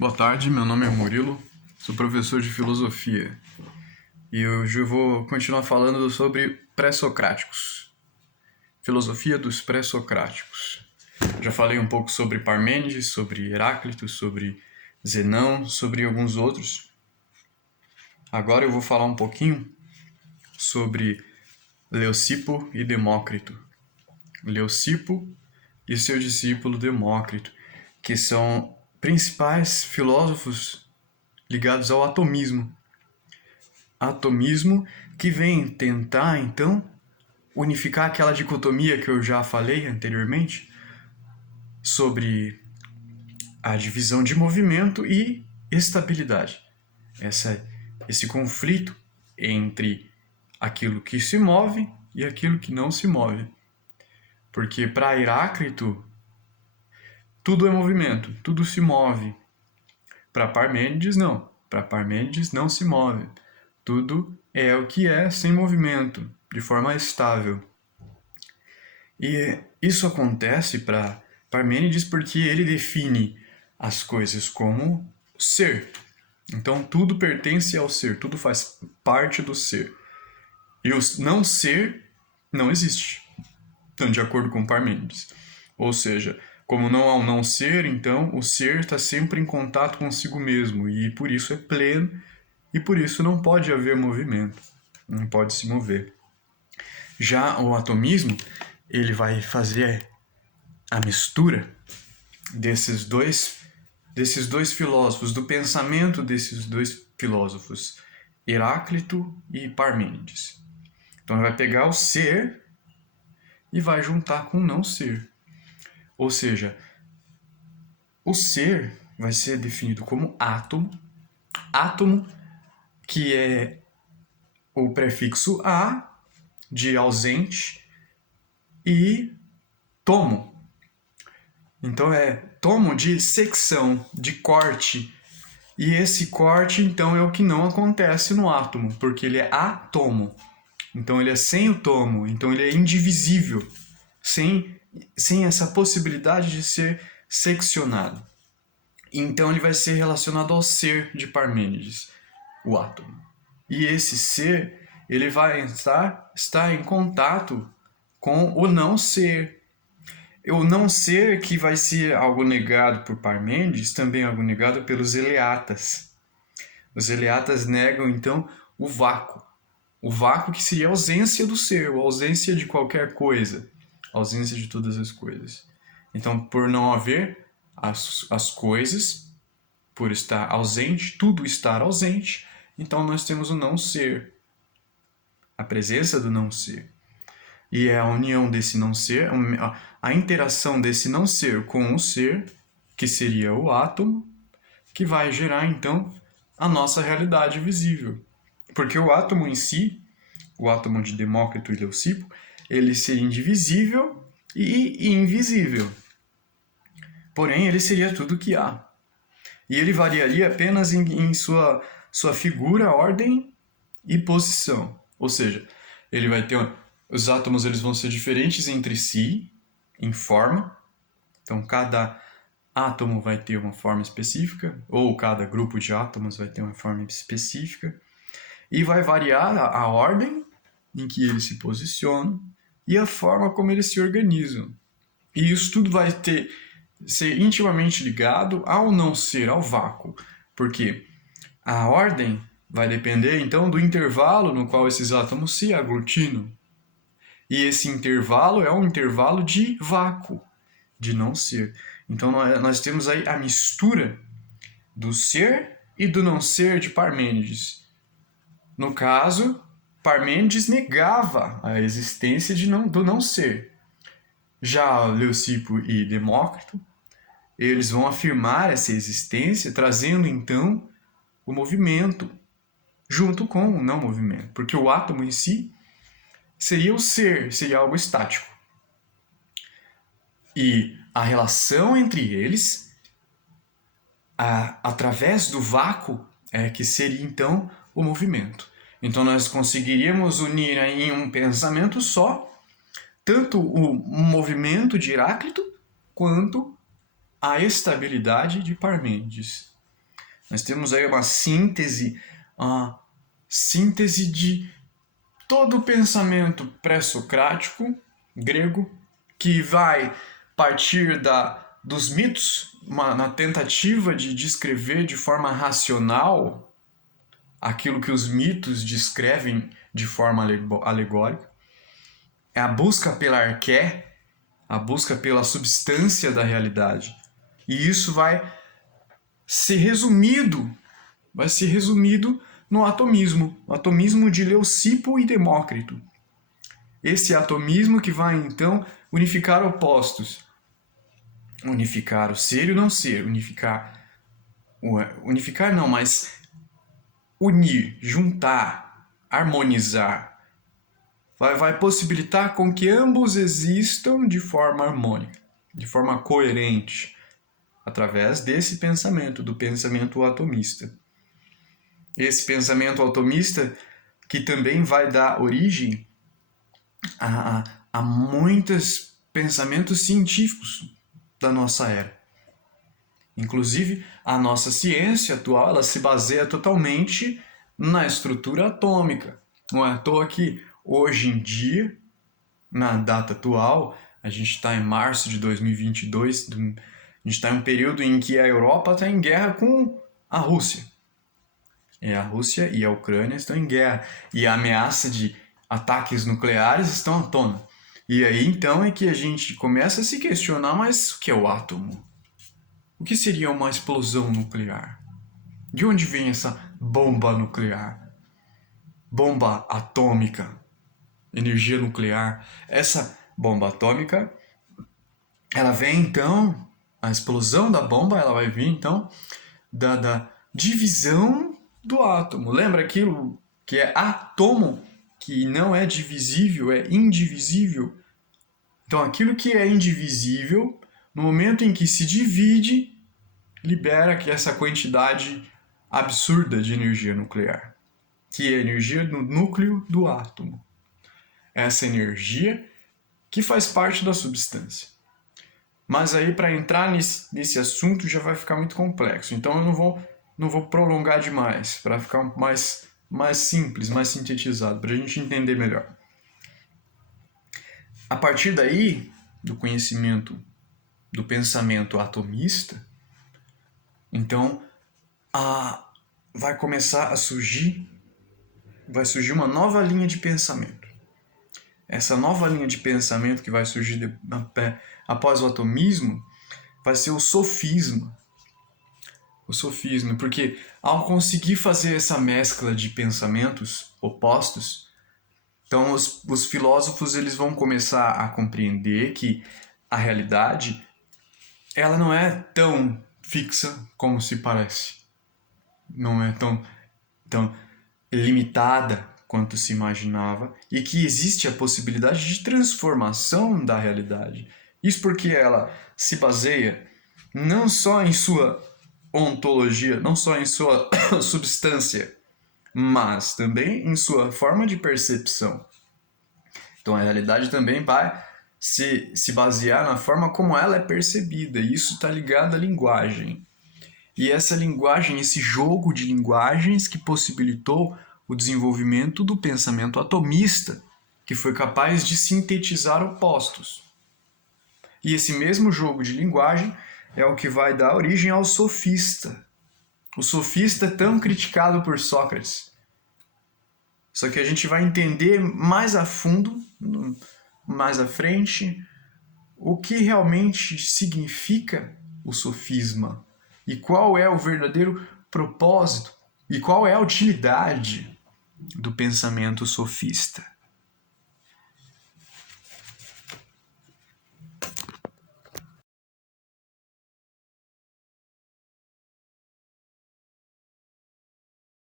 Boa tarde, meu nome é Murilo, sou professor de filosofia e hoje eu vou continuar falando sobre pré-socráticos, filosofia dos pré-socráticos. Já falei um pouco sobre Parmênides, sobre Heráclito, sobre Zenão, sobre alguns outros. Agora eu vou falar um pouquinho sobre Leucipo e Demócrito. Leucipo e seu discípulo Demócrito, que são principais filósofos ligados ao atomismo. Atomismo que vem tentar, então, unificar aquela dicotomia que eu já falei anteriormente sobre a divisão de movimento e estabilidade. Esse conflito entre aquilo que se move e aquilo que não se move. Porque para Heráclito, tudo é movimento, tudo se move. Para Parmênides, não. Para Parmênides, não se move. Tudo é o que é sem movimento, de forma estável. E isso acontece para Parmênides porque ele define as coisas como ser. Então tudo pertence ao ser, tudo faz parte do ser. E o não ser não existe, então, de acordo com Parmênides. Ou seja, como não há um não ser, então o ser está sempre em contato consigo mesmo e por isso é pleno e por isso não pode haver movimento, não pode se mover. Já o atomismo, ele vai fazer a mistura desses dois filósofos, do pensamento desses dois filósofos, Heráclito e Parmênides. Então ele vai pegar o ser e vai juntar com o não ser. Ou seja, o ser vai ser definido como átomo, átomo que é o prefixo a de ausente e tomo. Então é tomo de secção, de corte. E esse corte, então, é o que não acontece no átomo, porque ele é átomo. Então ele é sem o tomo, então ele é indivisível, sem essa possibilidade de ser seccionado. Então ele vai ser relacionado ao ser de Parmênides, o átomo. E esse ser, ele vai estar em contato com o não ser. O não ser que vai ser algo negado por Parmênides, também algo negado pelos eleatas. Os eleatas negam, então, o vácuo. O vácuo que seria a ausência do ser, a ausência de qualquer coisa, a ausência de todas as coisas. Então, por não haver as coisas, por estar ausente, tudo estar ausente, então nós temos o não ser, a presença do não ser. E é a união desse não ser, a interação desse não ser com o ser, que seria o átomo, que vai gerar, então, a nossa realidade visível. Porque o átomo em si, o átomo de Demócrito e Leucipo, ele seria indivisível e invisível. Porém, ele seria tudo que há. E ele variaria apenas em sua figura, ordem e posição. Ou seja, ele vai ter os átomos, eles vão ser diferentes entre si em forma. Então cada átomo vai ter uma forma específica, ou cada grupo de átomos vai ter uma forma específica, e vai variar a ordem em que eles se posicionam e a forma como eles se organizam. E isso tudo vai ser intimamente ligado ao não ser, ao vácuo, porque a ordem vai depender então do intervalo no qual esses átomos se aglutinam. E esse intervalo é um intervalo de vácuo, de não ser. Então nós temos aí a mistura do ser e do não ser de Parmênides. No caso, Parmênides negava a existência do não ser. Já Leucipo e Demócrito, eles vão afirmar essa existência, trazendo então o movimento junto com o não movimento, porque o átomo em si seria o ser, seria algo estático. E a relação entre eles, através do vácuo, é que seria então o movimento. Então nós conseguiríamos unir em um pensamento só tanto o movimento de Heráclito quanto a estabilidade de Parmênides. Nós temos aí uma síntese de todo o pensamento pré-socrático grego, que vai partir dos mitos, na tentativa de descrever de forma racional aquilo que os mitos descrevem de forma alegórica. É a busca pela arqué, a busca pela substância da realidade. E isso vai ser resumido no atomismo de Leucipo e Demócrito. Esse atomismo que vai, então, unificar opostos. Unificar o ser e o não ser. Unificar não, mas unir, juntar, harmonizar. Vai possibilitar com que ambos existam de forma harmônica, de forma coerente, através desse pensamento, do pensamento atomista. Esse pensamento atomista que também vai dar origem a muitos pensamentos científicos da nossa era. Inclusive, a nossa ciência atual ela se baseia totalmente na estrutura atômica. Não é à toa que, hoje em dia, na data atual, a gente está em março de 2022, a gente está em um período em que a Europa está em guerra com a Rússia. A Rússia e a Ucrânia estão em guerra. E a ameaça de ataques nucleares estão à tona. E aí, então, é que a gente começa a se questionar, mas o que é o átomo? O que seria uma explosão nuclear? De onde vem essa bomba nuclear? Bomba atômica, energia nuclear. Essa bomba atômica, ela vem, então, a explosão da bomba, ela vai vir, então, da divisão do átomo. Lembra aquilo que é átomo, que não é divisível, é indivisível? Então, aquilo que é indivisível, no momento em que se divide, libera essa quantidade absurda de energia nuclear, que é a energia no núcleo do átomo. Essa energia que faz parte da substância. Mas aí, para entrar nesse assunto, já vai ficar muito complexo. Então, eu não vou prolongar demais, para ficar mais simples, mais sintetizado, para a gente entender melhor. A partir daí, do conhecimento do pensamento atomista, então vai começar a surgir uma nova linha de pensamento. Essa nova linha de pensamento que vai surgir após o atomismo vai ser o sofisma. O sofisma, porque ao conseguir fazer essa mescla de pensamentos opostos, então os filósofos eles vão começar a compreender que a realidade ela não é tão fixa como se parece. Não é tão limitada quanto se imaginava e que existe a possibilidade de transformação da realidade. Isso porque ela se baseia não só em sua ontologia, não só em sua substância, mas também em sua forma de percepção. Então a realidade também vai se basear na forma como ela é percebida, e isso está ligado à linguagem. E essa linguagem, esse jogo de linguagens que possibilitou o desenvolvimento do pensamento atomista, que foi capaz de sintetizar opostos. E esse mesmo jogo de linguagem é o que vai dar origem ao sofista. O sofista é tão criticado por Sócrates. Só que a gente vai entender mais a fundo, mais à frente, o que realmente significa o sofisma e qual é o verdadeiro propósito e qual é a utilidade do pensamento sofista.